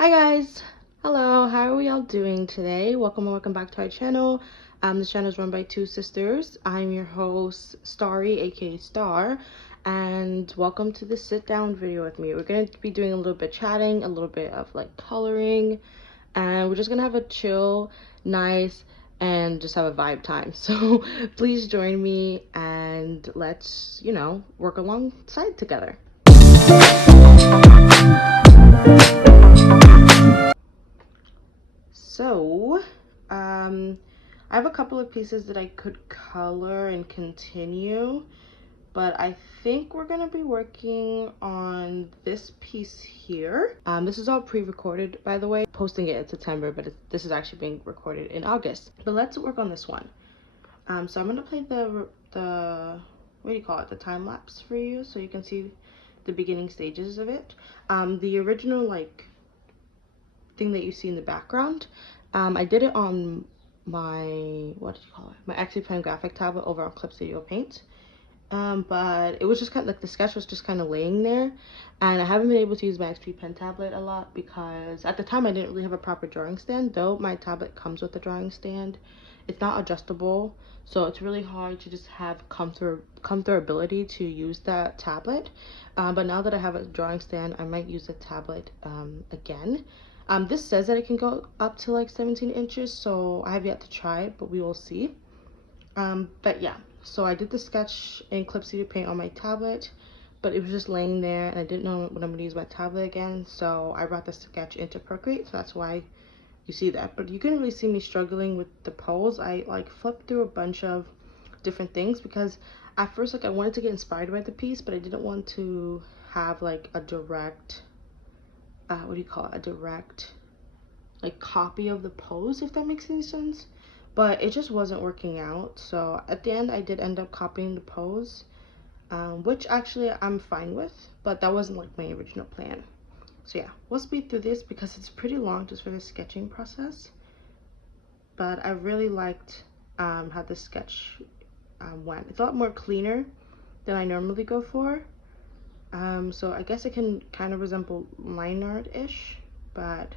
Hi guys, hello, how are we all doing today? Welcome back to our channel. This channel is run by two sisters. I'm your host Starry, aka Star, and welcome to the sit down video with me. We're going to be doing a little bit chatting, a little bit of like coloring, and we're just gonna have a chill, nice, and just have a vibe time. So please join me and let's, work alongside together. So, I have a couple of pieces that I could color and continue, but I think we're gonna be working on this piece here. This is all pre-recorded, by the way. Posting it in September, but this is actually being recorded in August. But let's work on this one. So I'm gonna play the what do you call it? The time lapse for you, so you can see the beginning stages of it. The original like thing that you see in the background, I did it on my, what do you call it, my XP graphic tablet over on Clip Studio Paint, but it was just kind of like the sketch was just kind of laying there, and I haven't been able to use my XP Pen tablet a lot because at the time I didn't really have a proper drawing stand. Though my tablet comes with a drawing stand, it's not adjustable, so it's really hard to just have comfortability to use that tablet. But now that I have a drawing stand, I might use the tablet again. This says that it can go up to like 17 inches, so I have yet to try it, but we will see. But yeah, so I did the sketch in Clip Studio Paint on my tablet, but it was just laying there and I didn't know when I'm going to use my tablet again, so I brought the sketch into Procreate, so that's why you see that. But you can really see me struggling with the pose. I like flipped through a bunch of different things because at first like I wanted to get inspired by the piece, but I didn't want to have like a direct what do you call it, a direct like copy of the pose, if that makes any sense. But it just wasn't working out, so at the end I did end up copying the pose, which actually I'm fine with, but that wasn't like my original plan. So yeah, we'll speed through this because it's pretty long just for the sketching process, but I really liked how the sketch went. It's a lot more cleaner than I normally go for. So I guess it can kind of resemble line art-ish, but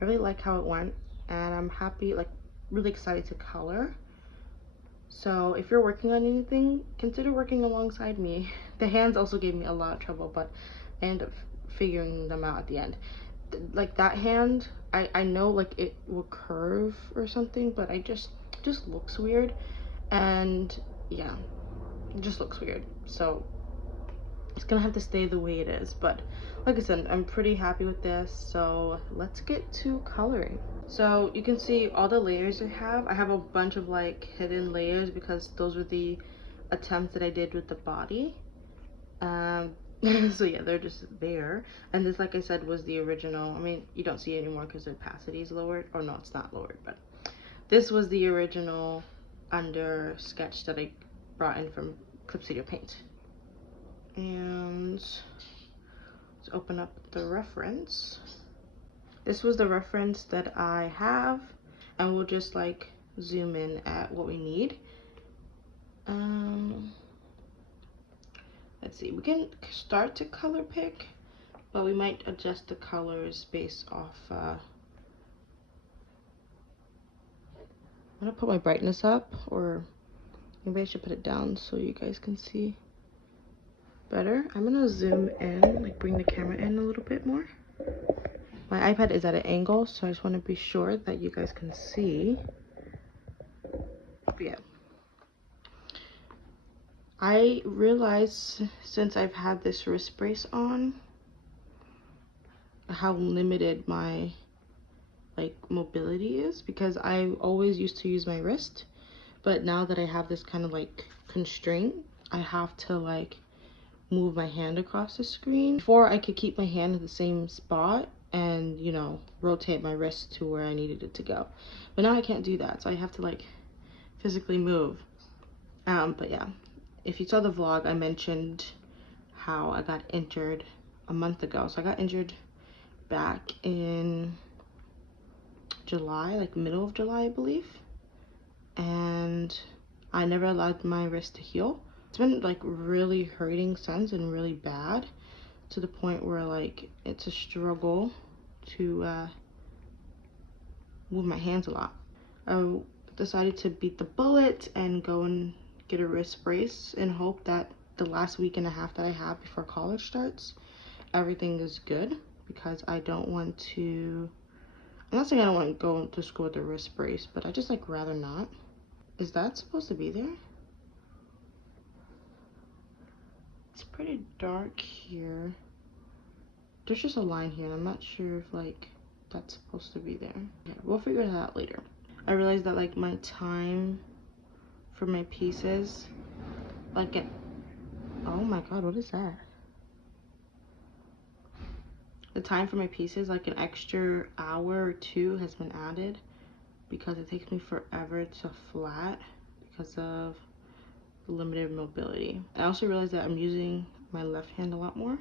I really like how it went, and I'm happy, like really excited to color. So if you're working on anything, consider working alongside me. The hands also gave me a lot of trouble, but I ended up figuring them out at the end. Like that hand, I know like it will curve or something, but I just looks weird, and yeah, it just looks weird. So it's gonna have to stay the way it is, but like I said, I'm pretty happy with this, so let's get to coloring. So you can see all the layers I have a bunch of like hidden layers because those were the attempts that I did with the body. So yeah, they're just there, and this, like I said, was the original. I mean, you don't see it anymore because the opacity is lowered, or no, it's not lowered, but this was the original under sketch that I brought in from Clip Studio Paint. And let's open up the reference. This was the reference that I have, and we'll just like zoom in at what we need. Let's see, we can start to color pick, but we might adjust the colors based off I'm gonna put my brightness up, or maybe I should put it down so you guys can see better. I'm gonna zoom in, like bring the camera in a little bit more. My iPad is at an angle, so I just want to be sure that you guys can see. But yeah, I realized since I've had this wrist brace on how limited my like mobility is, because I always used to use my wrist, but now that I have this kind of like constraint, I have to like move my hand across the screen. Before I could keep my hand in the same spot and, you know, rotate my wrist to where I needed it to go, but now I can't do that, so I have to like physically move. But yeah, if you saw the vlog, I mentioned how I got injured a month ago. So I got injured back in July, like middle of July, I believe, and I never allowed my wrist to heal. It's been like really hurting since, and really bad, to the point where like it's a struggle to move my hands a lot. I decided to beat the bullet and go and get a wrist brace and hope that the last week and a half that I have before college starts, everything is good, because I don't want to, I'm not saying I don't want to go to school with a wrist brace, but I just like rather not. Is that supposed to be there? It's pretty dark here. There's just a line here, and I'm not sure if like that's supposed to be there. Yeah, we'll figure that out later. I realized that like my time for my pieces, like oh my god, what is that? The time for my pieces, like an extra hour or two has been added because it takes me forever to flat because of limited mobility. I also realized that I'm using my left hand a lot more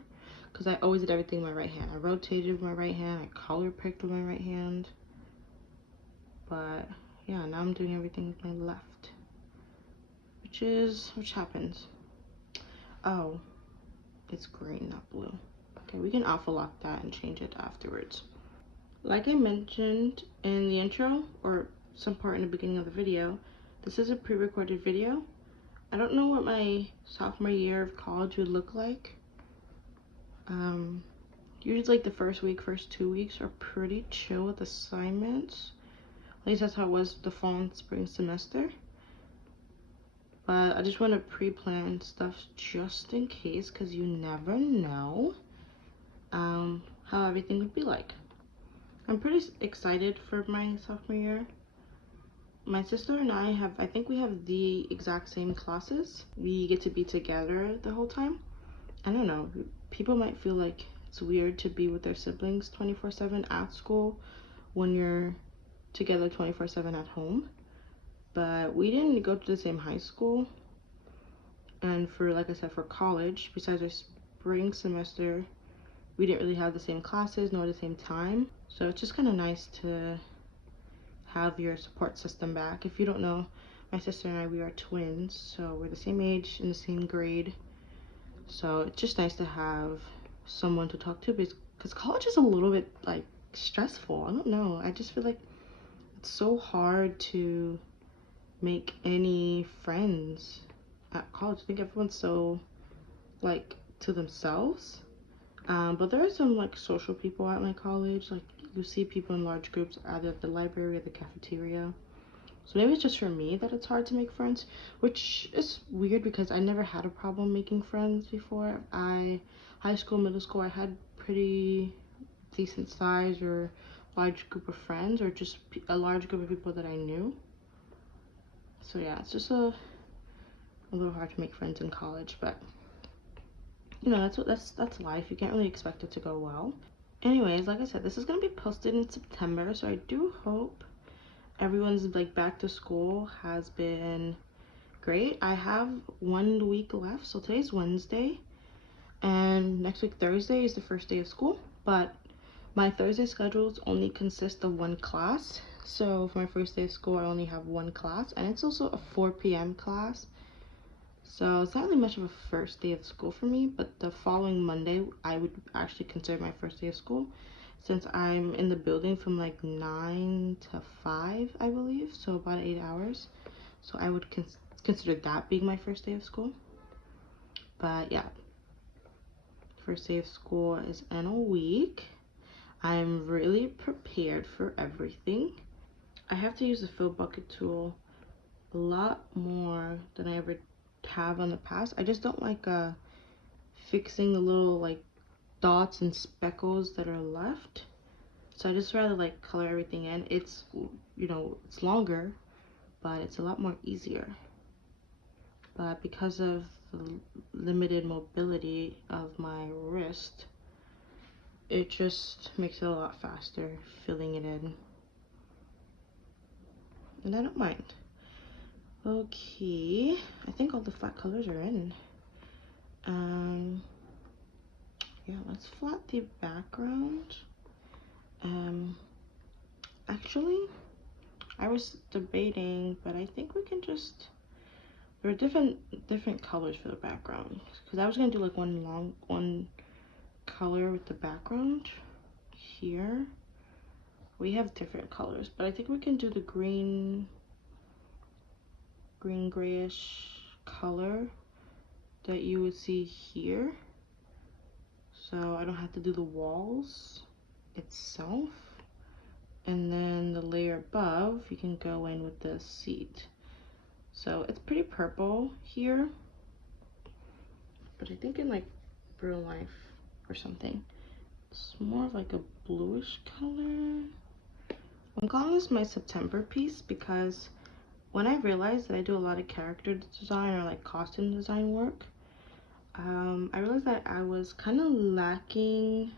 because I always did everything with my right hand. I rotated with my right hand, I color picked with my right hand, but yeah, now I'm doing everything with my left, which happens. Oh, it's green, not blue. Okay, we can alpha lock that and change it afterwards. Like I mentioned in the intro, or some part in the beginning of the video, this is a pre-recorded video. I don't know what my sophomore year of college would look like. Usually like the first 2 weeks are pretty chill with assignments. At least that's how it was the fall and spring semester. But I just want to pre-plan stuff just in case, because you never know how everything would be like. I'm pretty excited for my sophomore year. My sister and I think we have the exact same classes. We get to be together the whole time. I don't know, people might feel like it's weird to be with their siblings 24/7 at school when you're together 24/7 at home. But we didn't go to the same high school. And for, like I said, for college, besides our spring semester, we didn't really have the same classes nor the same time. So it's just kind of nice to have your support system back. If you don't know, my sister and I, we are twins, so we're the same age in the same grade. So it's just nice to have someone to talk to, because college is a little bit like stressful. I don't know, I just feel like it's so hard to make any friends at college. I think everyone's so like to themselves. But there are some like social people at my college. Like you see people in large groups either at the library or the cafeteria. So maybe it's just for me that it's hard to make friends, which is weird because I never had a problem making friends before. High school, middle school, I had pretty decent size or large group of friends, or just a large group of people that I knew. So yeah, it's just a little hard to make friends in college, but you know, that's life. You can't really expect it to go well. Anyways, like I said, this is gonna be posted in September, so I do hope everyone's like back to school has been great. I have 1 week left, so today's Wednesday, and next week Thursday is the first day of school. But my Thursday schedules only consist of 1 class, so for my first day of school I only have 1 class, and it's also a 4 p.m. class. So it's not really much of a first day of school for me, but the following Monday I would actually consider my first day of school, since I'm in the building from like 9 to 5, I believe, so about 8 hours. So I would consider that being my first day of school. But yeah, first day of school is in a week. I'm really prepared for everything. I have to use the fill bucket tool a lot more than I ever have in the past. I just don't like fixing the little like dots and speckles that are left. So I just rather like color everything in. It's, you know, it's longer, but it's a lot more easier. But because of the limited mobility of my wrist, it just makes it a lot faster filling it in. And I don't mind. Okay, I think all the flat colors are in. Yeah, let's flat the background. Actually, I was debating, but I think we can just, there are different colors for the background, because I was gonna do like one color with the background here. We have different colors, but I think we can do the green grayish color that you would see here, so I don't have to do the walls itself. And then the layer above, you can go in with the seat. So it's pretty purple here, but I think in like real life or something, it's more of like a bluish color. I'm calling this my September piece because when I realized that I do a lot of character design or like costume design work, I realized that I was kind of lacking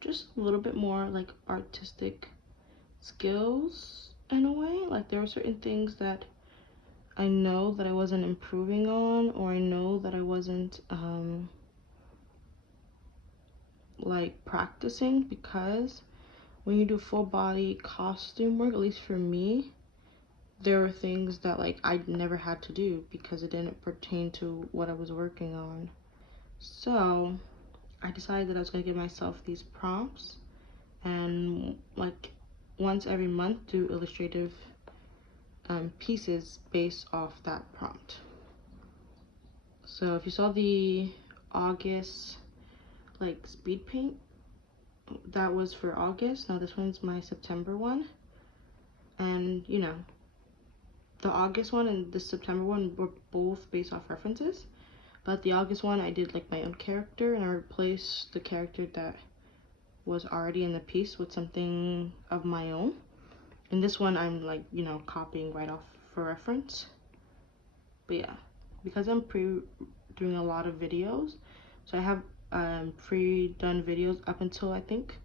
just a little bit more like artistic skills in a way. Like there were certain things that I know that I wasn't improving on, or I know that I wasn't like practicing, because when you do full body costume work, at least for me, there were things that like I never had to do because it didn't pertain to what I was working on. So I decided that I was going to give myself these prompts and like once every month do illustrative pieces based off that prompt. So if you saw the August like speed paint, that was for August. Now this one's my September one, and you know, the August one and the September one were both based off references, but the August one I did like my own character, and I replaced the character that was already in the piece with something of my own. And this one I'm like, you know, copying right off for reference. But yeah, because I'm doing a lot of videos, so I have pre-done videos up until I think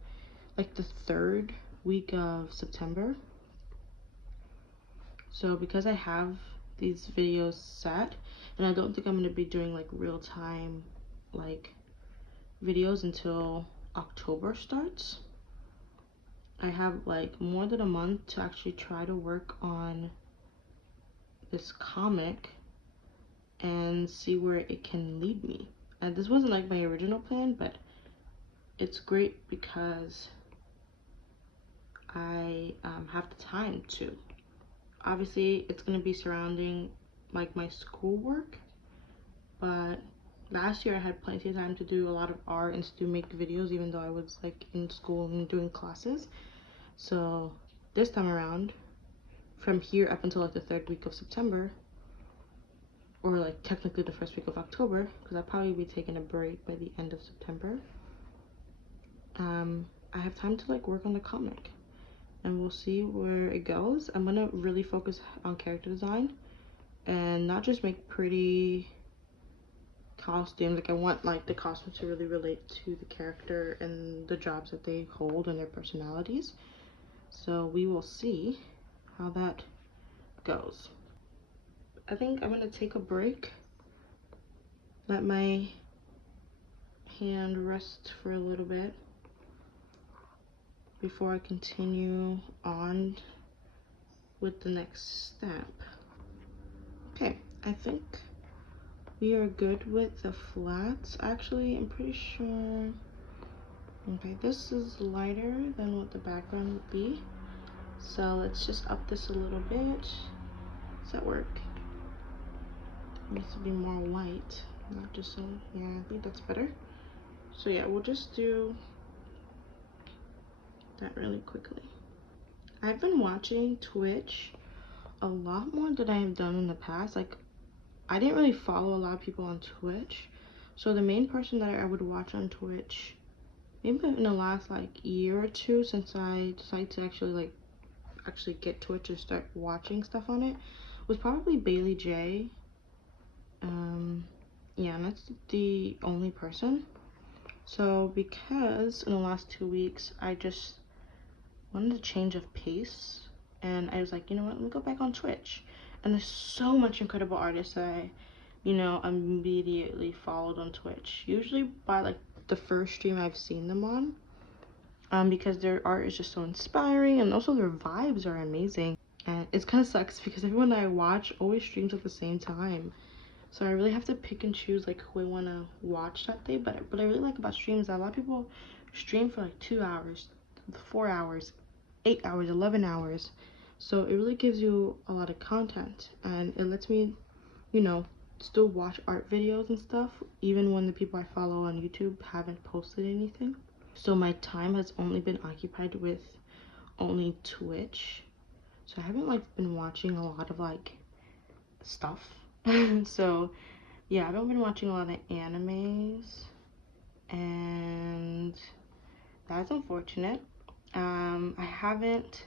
like the 3rd week of September. So because I have these videos set, and I don't think I'm going to be doing like real-time like videos until October starts, I have like more than a month to actually try to work on this comic and see where it can lead me. And this wasn't like my original plan, but it's great because I have the time to. Obviously it's going to be surrounding like my schoolwork, but last year I had plenty of time to do a lot of art and to make videos even though I was like in school and doing classes. So this time around, from here up until like the 3rd week of September, or like technically the 1st week of October, because I'll probably be taking a break by the end of September, I have time to like work on the comic, and we'll see where it goes. I'm gonna really focus on character design and not just make pretty costumes. Like I want like the costumes to really relate to the character and the jobs that they hold and their personalities. So we will see how that goes. I think I'm gonna take a break, let my hand rest for a little bit before I continue on with the next step. Okay, I think we are good with the flats. Actually, I'm pretty sure. Okay, this is lighter than what the background would be, so let's just up this a little bit. Does that work? It needs to be more white, not just so. Yeah, I think that's better. So yeah, we'll just do that really quickly. I've been watching Twitch a lot more than I have done in the past. Like, I didn't really follow a lot of people on Twitch, so the main person that I would watch on Twitch, maybe in the last like year or two since I decided to actually get Twitch and start watching stuff on it, was probably Bailey J. Yeah, and that's the only person. So because in the last 2 weeks I just wanted a change of pace, and I was like, you know what, let me go back on Twitch. And there's so much incredible artists that I, you know, immediately followed on Twitch, usually by like the first stream I've seen them on, because their art is just so inspiring, and also their vibes are amazing. And it kind of sucks because everyone that I watch always streams at the same time, So I really have to pick and choose like who I want to watch that day. But what I really like about streams is that a lot of people stream for like 2 hours, 4 hours, 8 hours, 11 hours. So it really gives you a lot of content, and it lets me, you know, still watch art videos and stuff even when the people I follow on YouTube haven't posted anything. So my time has only been occupied with only Twitch. So I haven't like been watching a lot of like stuff. So yeah, I haven't been watching a lot of animes, and that's unfortunate. I haven't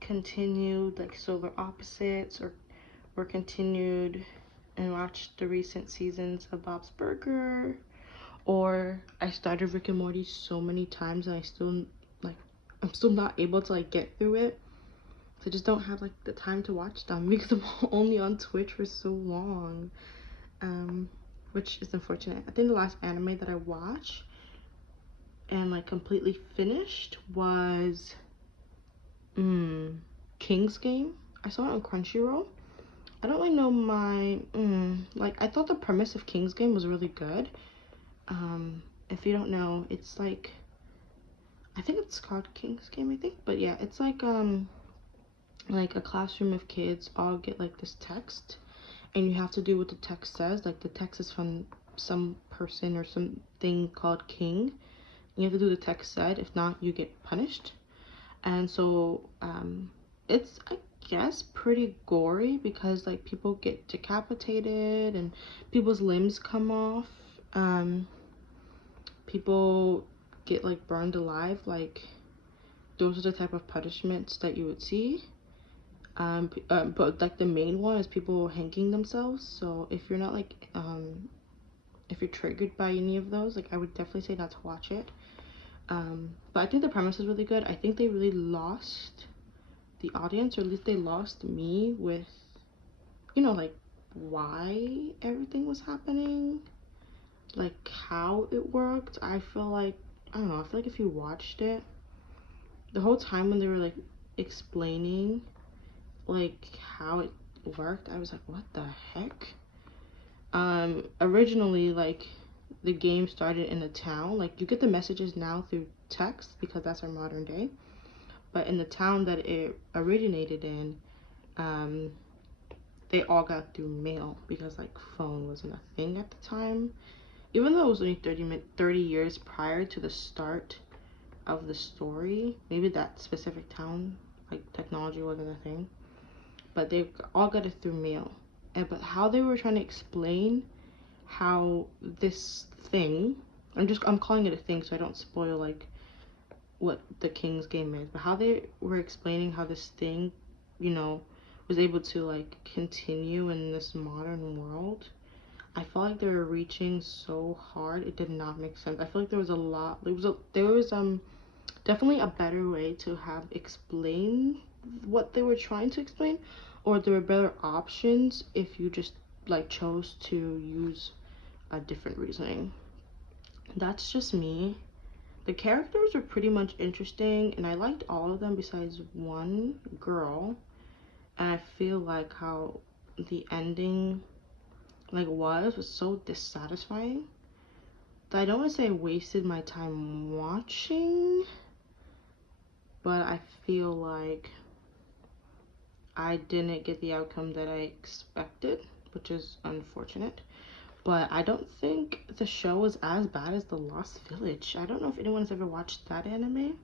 continued like Solar Opposites or continued and watched the recent seasons of Bob's Burger, or I started Rick and Morty so many times and I'm still not able to like get through it. So I just don't have like the time to watch them because I'm only on Twitch for so long. Which is unfortunate. I think the last anime that I watched and like completely finished was King's Game. I saw it on Crunchyroll. I don't really know my like, I thought the premise of King's Game was really good. If you don't know, it's like, I think it's called King's Game, I think. But yeah, it's like a classroom of kids all get like this text, and you have to do what the text says. Like the text is from some person or something called king. You have to do the text said. If not, you get punished. And so it's, I guess, pretty gory because like people get decapitated and people's limbs come off. People get like burned alive. Like those are the type of punishments that you would see. But like the main one is people hanging themselves. So if you're not like if you're triggered by any of those, like I would definitely say not to watch it. But I think the premise is really good. I think they really lost the audience, or at least they lost me with, you know, like why everything was happening, like how it worked. I feel like, I don't know, I feel like if you watched it the whole time when they were like explaining like how it worked, I was like, what the heck? Originally, like the game started in a town. Like you get the messages now through text because that's our modern day, but in the town that it originated in, they all got through mail because like phone wasn't a thing at the time, even though it was only 30 years prior to the start of the story. Maybe that specific town, like technology wasn't a thing, but they all got it through mail. And but how they were trying to explain how this thing, I'm calling it a thing so I don't spoil like what the King's Game is, but how they were explaining how this thing, you know, was able to like continue in this modern world, I felt like they were reaching so hard. It did not make sense. I feel like there was a lot, there was definitely a better way to have explained what they were trying to explain, or there were better options if you just like chose to use a different reasoning. That's just me. The characters are pretty much interesting and I liked all of them besides one girl, and I feel like how the ending like was so dissatisfying that I don't want to say I wasted my time watching, but I feel like I didn't get the outcome that I expected, which is unfortunate. But I don't think the show is as bad as The Lost Village. I don't know if anyone's ever watched that anime.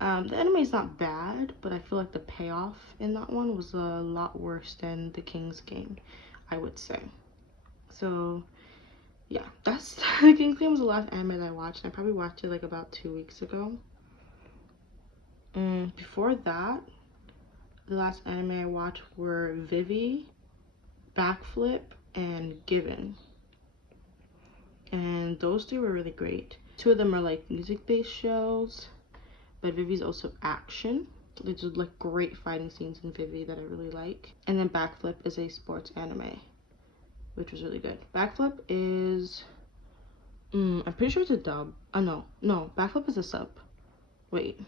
The anime is not bad, but I feel like the payoff in that one was a lot worse than The King's Game, I would say. So yeah, that's The King's Game was the last anime that I watched. I probably watched it like about 2 weeks ago. Before that, the last anime I watched were Vivy, Backflip, and Given. And those two were really great. Two of them are like music-based shows, but Vivy's also action. There's like great fighting scenes in Vivy that I really like. And then Backflip is a sports anime, which was really good. Backflip is, I'm pretty sure it's a dub. No, Backflip is a sub. Wait.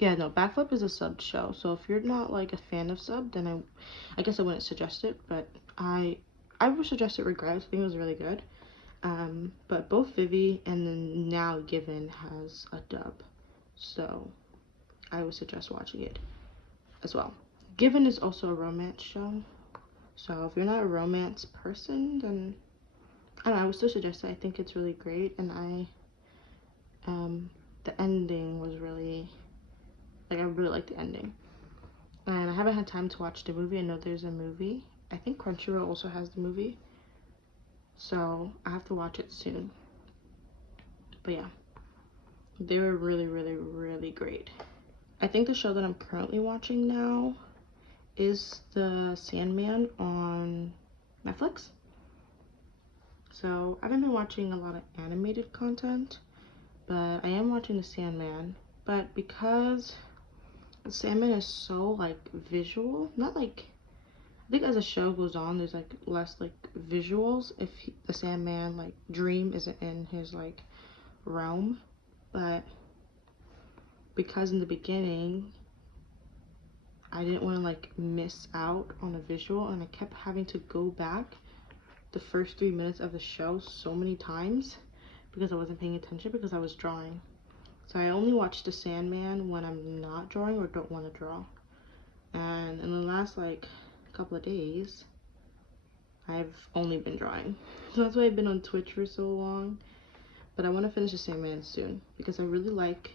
Yeah, no, Backflip is a sub show. So if you're not like a fan of sub, then I guess I wouldn't suggest it, but I would suggest it regardless. I think it was really good. But both Vivy and then now Given has a dub, so I would suggest watching it as well. Given is also a romance show, so if you're not a romance person, then I don't know, I would still suggest it. I think it's really great, and the ending was really, like, I really like the ending. And I haven't had time to watch the movie. I know there's a movie. I think Crunchyroll also has the movie, so I have to watch it soon. But yeah, they were really, really, really great. I think the show that I'm currently watching now is The Sandman on Netflix. So I haven't been watching a lot of animated content, but I am watching The Sandman. But because The Sandman is so like visual, not like, I think as the show goes on, there's like less like visuals if the Sandman like dream isn't in his like realm. But because in the beginning I didn't want to like miss out on a visual, and I kept having to go back the first 3 minutes of the show so many times because I wasn't paying attention because I was drawing. So I only watch The Sandman when I'm not drawing or don't want to draw. And in the last like couple of days, I've only been drawing. So that's why I've been on Twitch for so long. But I want to finish The Sandman soon because I really like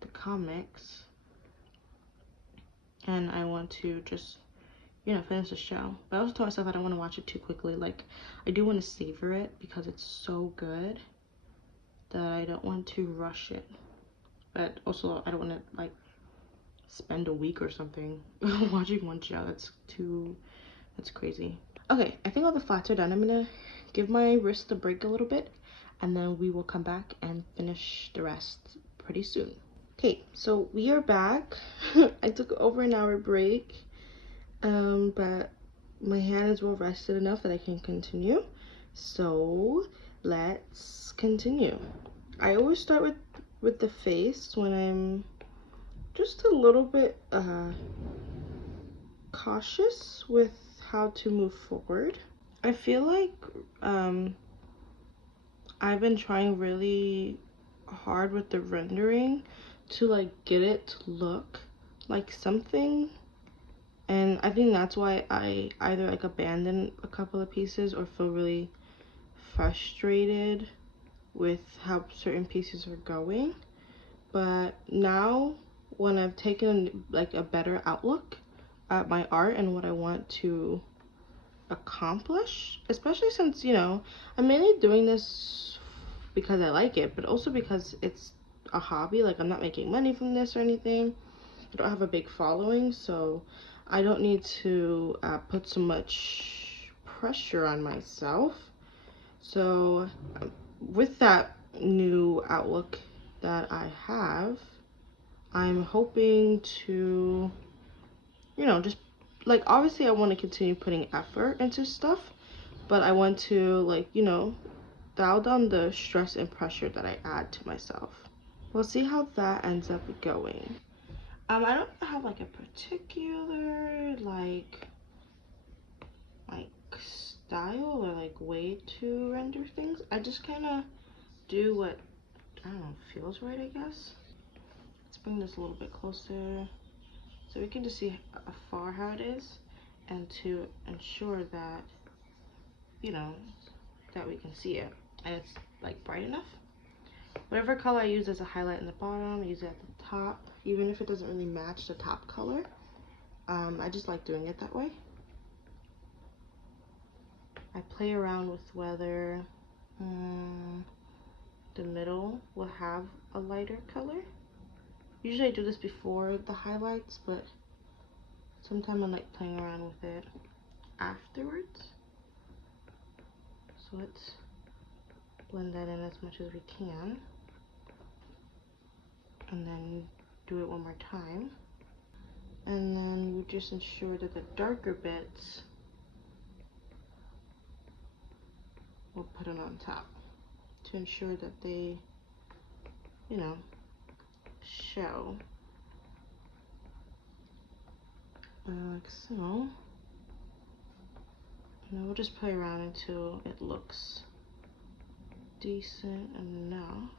the comics. And I want to just, you know, finish the show. But I also told myself I don't want to watch it too quickly. Like, I do want to savor it because it's so good that I don't want to rush it. But also, I don't want to, like, spend a week or something watching one show. That's crazy. Okay, I think all the flats are done. I'm gonna give my wrist a break a little bit, and then we will come back and finish the rest pretty soon. Okay, so we are back. I took over an hour break, but my hand is well rested enough that I can continue. So let's continue. I always start with the face when I'm just a little bit cautious with how to move forward. I feel like I've been trying really hard with the rendering to like get it to look like something, and I think that's why I either like abandon a couple of pieces or feel really frustrated with how certain pieces are going. But now when I've taken like a better outlook at my art and what I want to accomplish, especially since, you know, I'm mainly doing this because I like it, but also because it's a hobby. Like, I'm not making money from this or anything. I don't have a big following, so I don't need to put so much pressure on myself. So with that new outlook that I have, I'm hoping to, you know, just like, obviously I want to continue putting effort into stuff, but I want to, like, you know, dial down the stress and pressure that I add to myself. We'll see how that ends up going. I don't have like a particular like style or like way to render things. I just kind of do what, I don't know, feels right, I guess. Let's bring this a little bit closer so we can just see afar how it is, and to ensure that, you know, that we can see it and it's like bright enough. Whatever color I use as a highlight in the bottom, I use it at the top, even if it doesn't really match the top color. I just like doing it that way. I play around with whether the middle will have a lighter color. Usually I do this before the highlights, but sometimes I like playing around with it afterwards. So let's blend that in as much as we can, and then do it one more time. And then we just ensure that the darker bits, we'll put it on top to ensure that they, you know, show. Like so. And we'll just play around until it looks decent enough.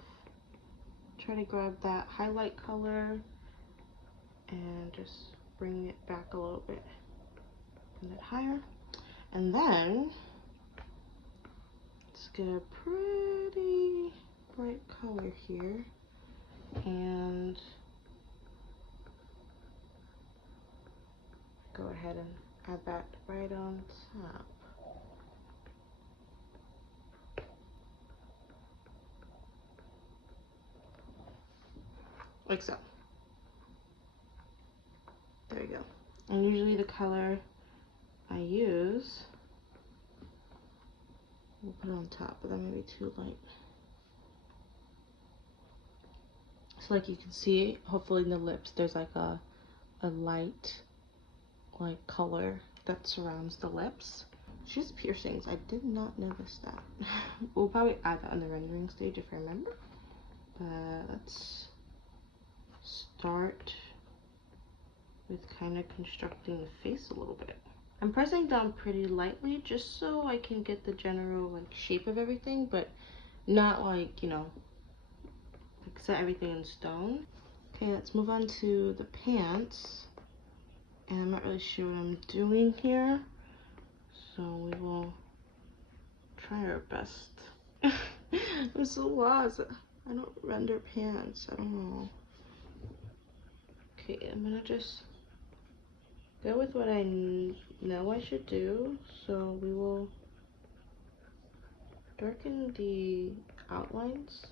Try to grab that highlight color and just bring it back a little bit, bring it higher. And then let's get a pretty bright color here and go ahead and add that right on top. Like so. There you go. And usually the color I use, we'll put it on top, but that may be too light. So like you can see, hopefully in the lips, there's like a light like color that surrounds the lips. She has piercings. I did not notice that. We'll probably add that on the rendering stage if I remember. But let's start with kind of constructing the face a little bit. I'm pressing down pretty lightly just so I can get the general like shape of everything, but not like, you know, like set everything in stone. Okay, let's move on to the pants. And I'm not really sure what I'm doing here, so we will try our best. I'm so lost. I don't render pants. I don't know. Okay, I'm gonna just go with what I know I should do. So we will darken the outlines.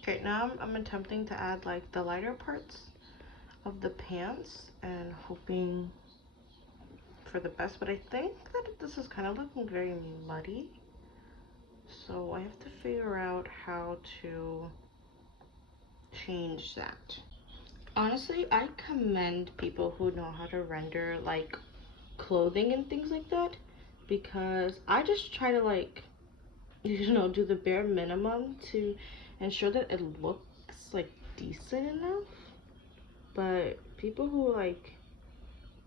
Okay, now I'm attempting to add like the lighter parts of the pants and hoping for the best, but I think that this is kind of looking very muddy, so I have to figure out how to change that. Honestly, I commend people who know how to render like clothing and things like that, because I just try to like, you know, do the bare minimum to ensure that it looks like decent enough. But people who like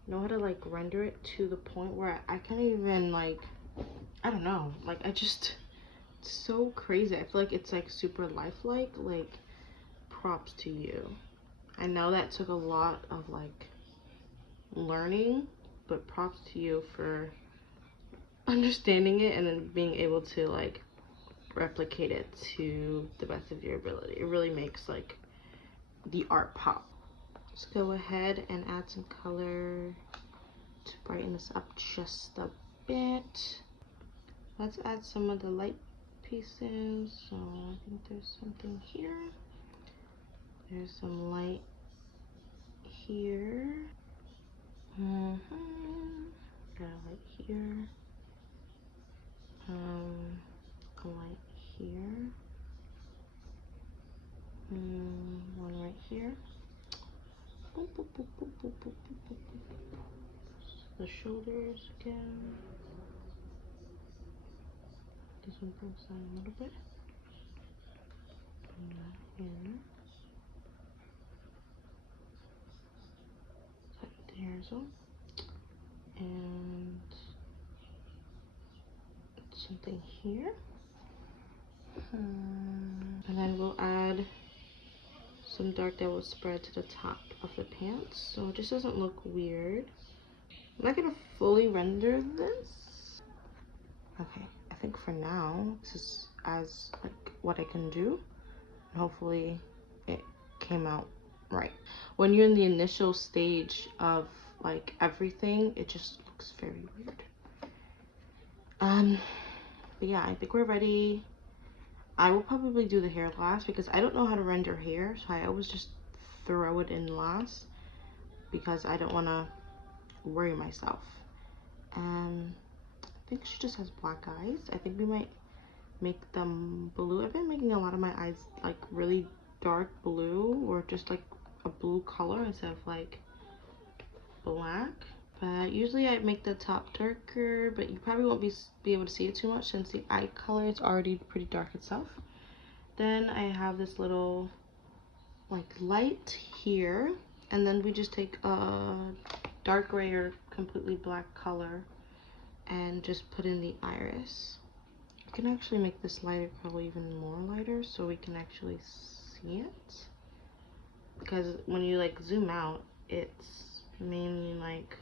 know how to like render it to the point where I can't even like, I don't know, like I just, it's so crazy. I feel like it's like super lifelike. Like, props to you. I know that took a lot of like learning, but props to you for understanding it and then being able to like replicate it to the best of your ability. It really makes like the art pop. Let's go ahead and add some color to brighten this up just a bit. Let's add some of the light pieces. So I think there's something here. There's some light here. Got a light here. A light here. One right here. Boop, boop, boop, boop, boop, boop, boop, boop. The shoulders again. This one brings down a little bit. Bring that in. Tighten the hairs up. And something here. And then we'll add some dark that will spread to the top of the pants, so it just doesn't look weird. I'm not gonna fully render this. Okay, I think for now this is as like what I can do, and hopefully it came out right. When you're in the initial stage of like everything, it just looks very weird. But yeah, I think we're ready. I will probably do the hair last because I don't know how to render hair, so I always just throw it in last because I don't want to worry myself. I think she just has black eyes. I think we might make them blue. I've been making a lot of my eyes like really dark blue or just like a blue color instead of like black. But usually I make the top darker, but you probably won't be able to see it too much since the eye color is already pretty dark itself. Then I have this little like light here, and then we just take a dark gray or completely black color and just put in the iris. I can actually make this lighter color even more lighter so we can actually see it, because when you like zoom out, it's mainly like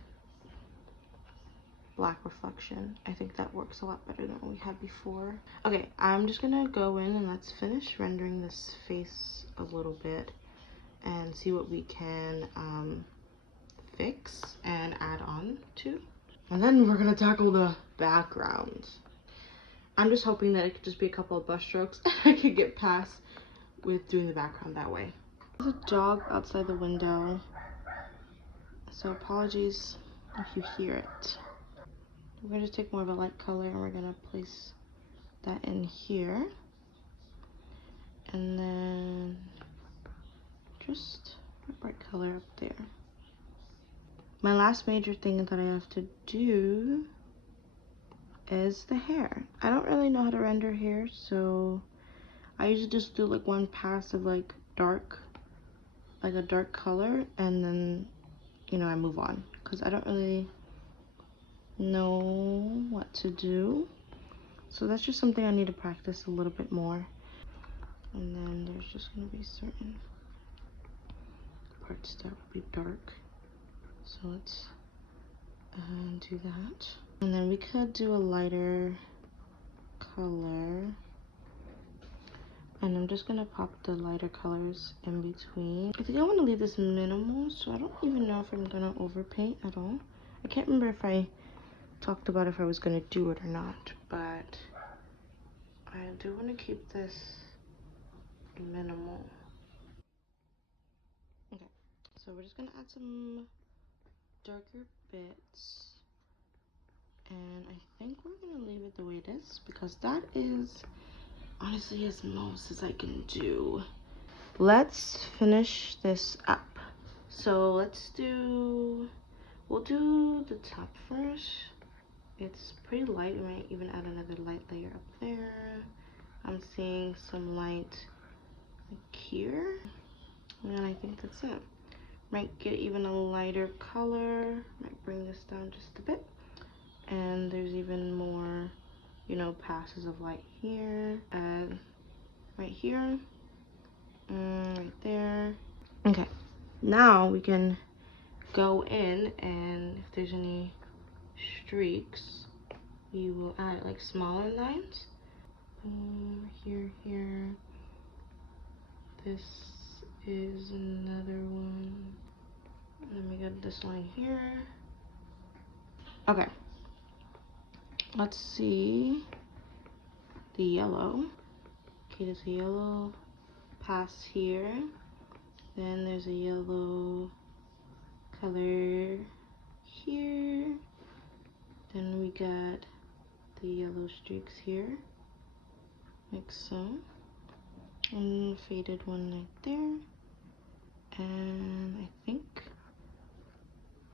black reflection. I think that works a lot better than what we had before. Okay, I'm just gonna go in and let's finish rendering this face a little bit and see what we can fix and add on to. And then we're gonna tackle the background. I'm just hoping that it could just be a couple of brush strokes and I could get past with doing the background that way. There's a dog outside the window, so apologies if you hear it. We're gonna just take more of a light color and we're gonna place that in here. And then just a bright color up there. My last major thing that I have to do is the hair. I don't really know how to render hair, so I usually just do like one pass of like a dark color, and then, you know, I move on because I don't really know what to do. So that's just something I need to practice a little bit more. And then there's just gonna be certain parts that will be dark. So let's do that. And then we could do a lighter color. And I'm just gonna pop the lighter colors in between. I think I want to leave this minimal, so I don't even know if I'm gonna overpaint at all. I can't remember if I talked about if I was gonna do it or not, but I do want to keep this minimal. Okay, so we're just gonna add some darker bits, and I think we're gonna leave it the way it is because that is honestly as most as I can do. Let's finish this up. So we'll do the top first. It's pretty light. We might even add another light layer up there. I'm seeing some light like here, and I think that's it. Might get even a lighter color, might bring this down just a bit, and there's even more, you know, passes of light here and right here, right there. Okay, now we can go in, and if there's any streaks, we will add like smaller lines. Here. This is another one. Let me get this line here. Okay. Let's see the yellow. Okay, there's a yellow pass here. Then there's a yellow color here. Then we got the yellow streaks here, like so. And faded one right there. And I think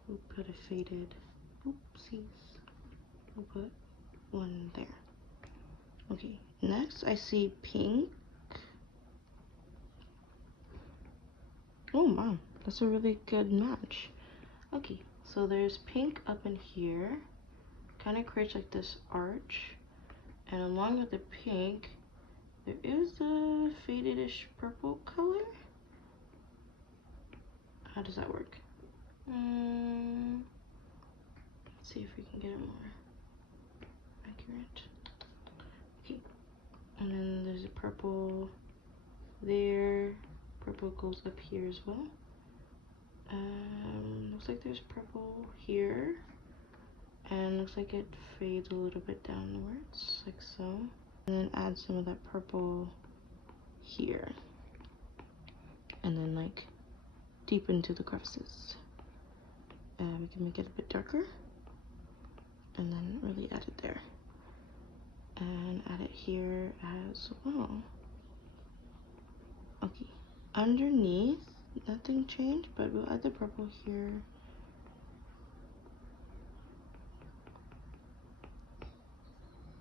we'll put a faded, oopsies, we'll put one there. Okay, next I see pink. Oh wow, that's a really good match. Okay, so there's pink up in here, kind of creates like this arch, and along with the pink there is a faded-ish purple color. How does that work? Let's see if we can get it more accurate. Okay, and then there's a purple there. Purple goes up here as well. Looks like there's purple here, And looks like it fades a little bit downwards, like so. And then add some of that purple here. And then like deep into the crevices. And we can make it a bit darker. And then really add it there. And add it here as well. Okay. Underneath, nothing changed, but we'll add the purple here.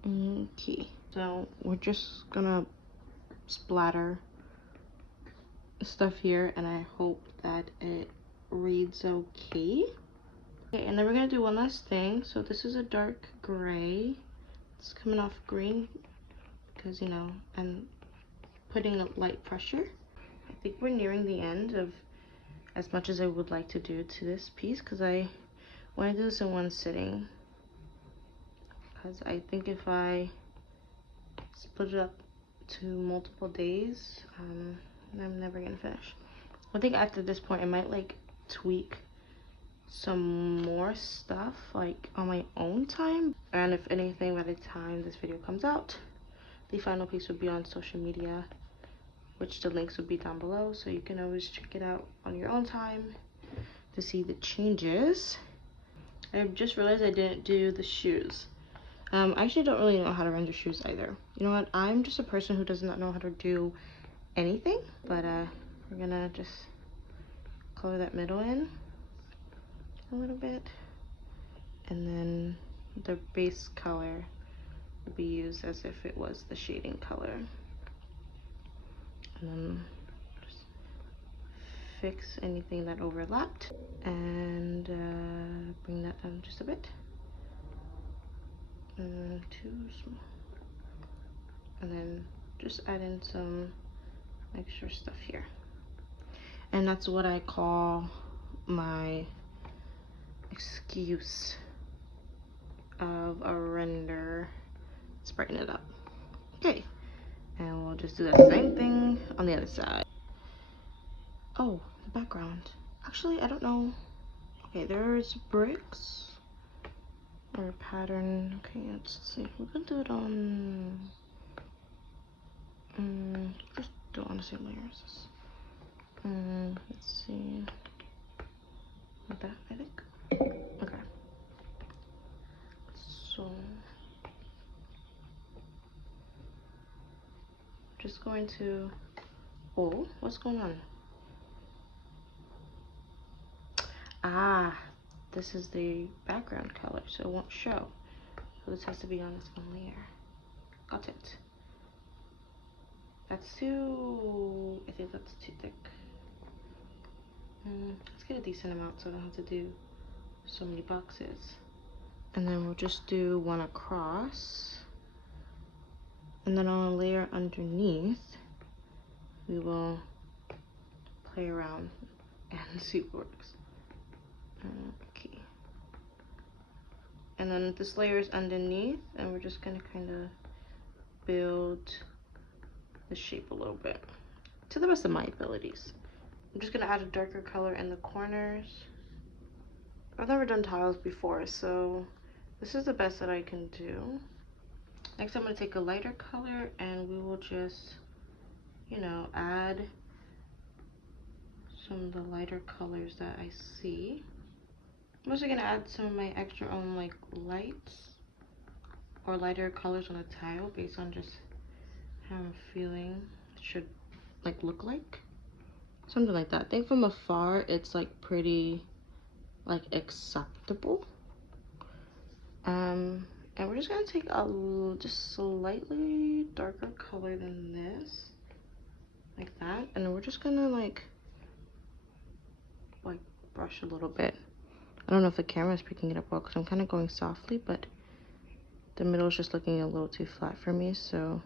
Okay, so we're just gonna splatter stuff here, and I hope that it reads okay. Okay, and then we're gonna do one last thing. So this is a dark gray. It's coming off green because, you know, I'm putting up light pressure. I think we're nearing the end of as much as I would like to do to this piece, because I want to do this in one sitting. Because I think if I split it up to multiple days, I'm never gonna finish. I think after this point I might like tweak some more stuff like on my own time, and if anything, by the time this video comes out, the final piece will be on social media, which the links will be down below, so you can always check it out on your own time to see the changes. I just realized I didn't do the shoes. I actually don't really know how to render shoes either. You know what? I'm just a person who does not know how to do anything. But we're gonna just color that middle in a little bit. And then the base color will be used as if it was the shading color. And then just fix anything that overlapped. And bring that down just a bit. Too small. And then just add in some extra stuff here. And that's what I call my excuse of a render. Let's brighten it up. Okay, and we'll just do the same thing on the other side. Oh, the background. Actually, I don't know. Okay, there's bricks or pattern. Okay, let's see. We're gonna do it on just do it on the same layers. Let's see. Like that, I think. Okay. So just going to, oh, what's going on? Ah, this is the background color, so it won't show. So this has to be on its own layer. Got it. That's too, I think that's too thick. Let's get a decent amount so I don't have to do so many boxes. And then we'll just do one across. And then on a layer underneath, we will play around and see what works. Okay. And then this layer is underneath, and we're just gonna kind of build the shape a little bit to the best of my abilities. I'm just gonna add a darker color in the corners. I've never done tiles before, so this is the best that I can do. Next, I'm gonna take a lighter color and we will just, you know, add some of the lighter colors that I see. I'm also gonna add some of my extra own like lights or lighter colors on the tile based on just how I'm feeling it should like look like. Something like that. I think from afar it's like pretty like acceptable. And we're just gonna take a just slightly darker color than this, like that, and we're just gonna like brush a little bit. I don't know if the camera is picking it up well because I'm kind of going softly, but the middle is just looking a little too flat for me, so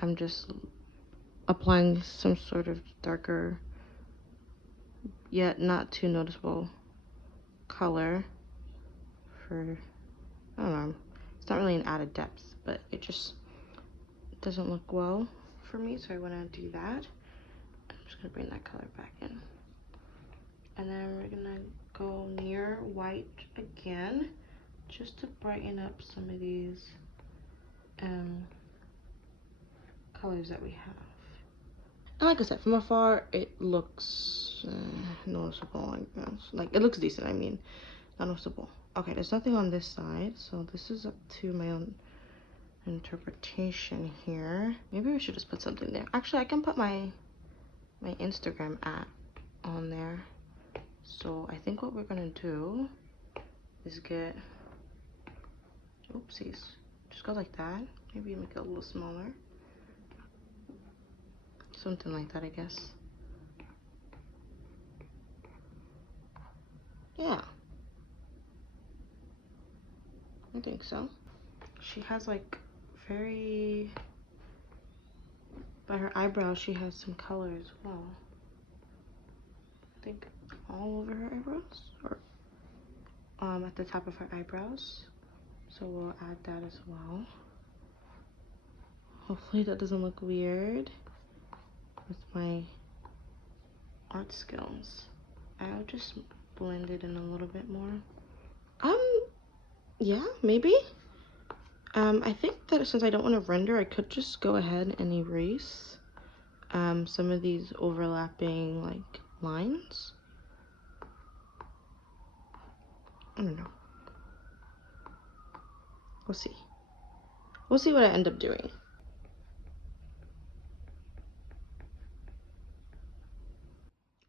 I'm just applying some sort of darker yet not too noticeable color for, I don't know, it's not really an added depth, but it just doesn't look well for me, so I want to do that. I'm just gonna bring that color back in, and then we're gonna go near white again just to brighten up some of these colors that we have. And like I said, from afar, it looks noticeable, I guess. Like, it looks decent, I mean, not noticeable. Okay, there's nothing on this side, so this is up to my own interpretation here. Maybe we should just put something there. Actually, I can put my Instagram app on there. So I think what we're gonna do is get, oopsies, just go like that. Maybe make it a little smaller. Something like that, I guess. Yeah. I think so. She has like very, by her eyebrows, she has some color as well. I think all over her eyebrows, or at the top of her eyebrows. So we'll add that as well. Hopefully that doesn't look weird with my art skills. I'll just blend it in a little bit more. Yeah, maybe. I think that since I don't want to render, I could just go ahead and erase some of these overlapping like lines. I don't know. We'll see. We'll see what I end up doing.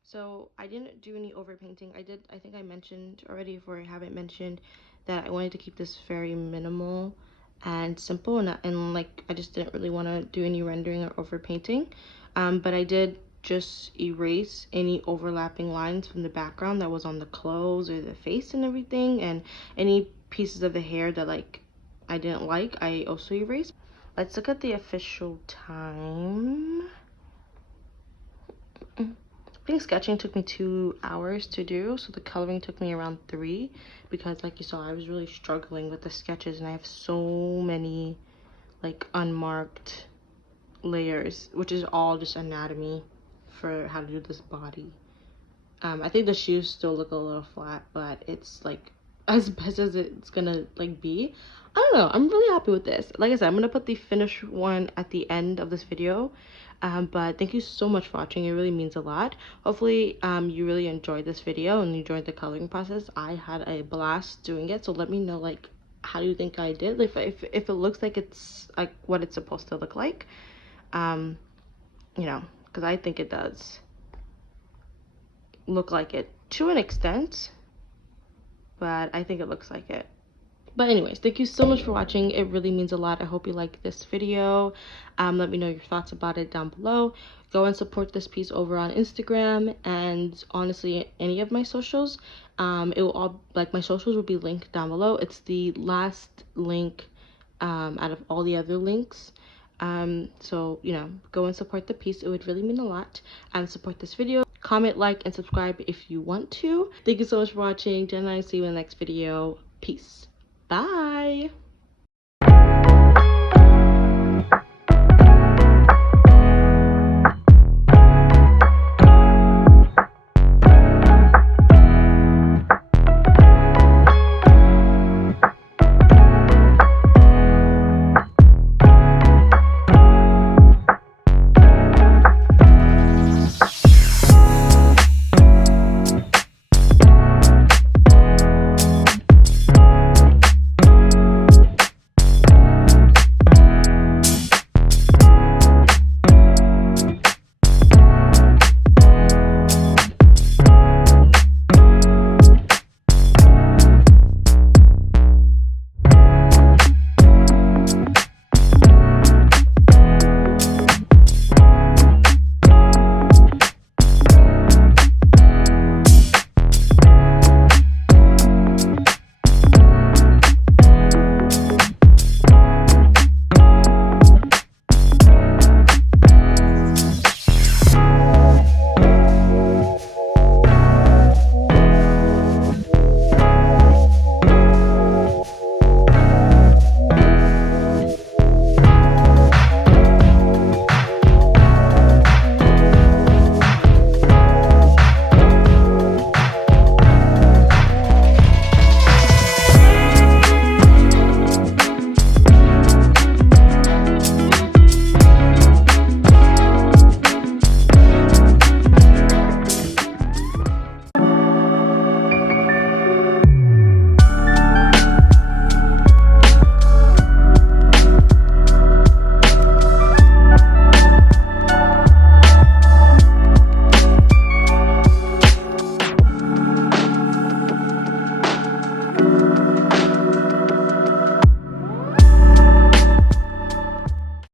So I didn't do any overpainting. I think I mentioned already, if I haven't mentioned, that I wanted to keep this very minimal and simple, and like I just didn't really want to do any rendering or overpainting. But I did just erase any overlapping lines from the background that was on the clothes or the face and everything, and any pieces of the hair that like I didn't like, I also erased. Let's look at the official time. I think sketching took me 2 hours to do, so the coloring took me around 3, because like you saw, I was really struggling with the sketches, and I have so many like unmarked layers, which is all just anatomy for how to do this body. I think the shoes still look a little flat, but it's like as best as it's gonna like be. I don't know, I'm really happy with this. Like I said, I'm gonna put the finished one at the end of this video. But thank you so much for watching. It really means a lot. Hopefully you really enjoyed this video and you enjoyed the coloring process. I had a blast doing it, so let me know like how do you think I did, if it looks like it's like what it's supposed to look like. You know, because I think it does look like it to an extent, but I think it looks like it. But anyways, thank you so much for watching. It really means a lot. I hope you liked this video. Let me know your thoughts about it down below. Go and support this piece over on Instagram, and honestly any of my socials. It will all, like, my socials will be linked down below. It's the last link out of all the other links. So you know, go and support the piece. It would really mean a lot. Support this video, comment, like, and subscribe if you want to. Thank you so much for watching, Jen, and I see you in the next video. Peace. Bye.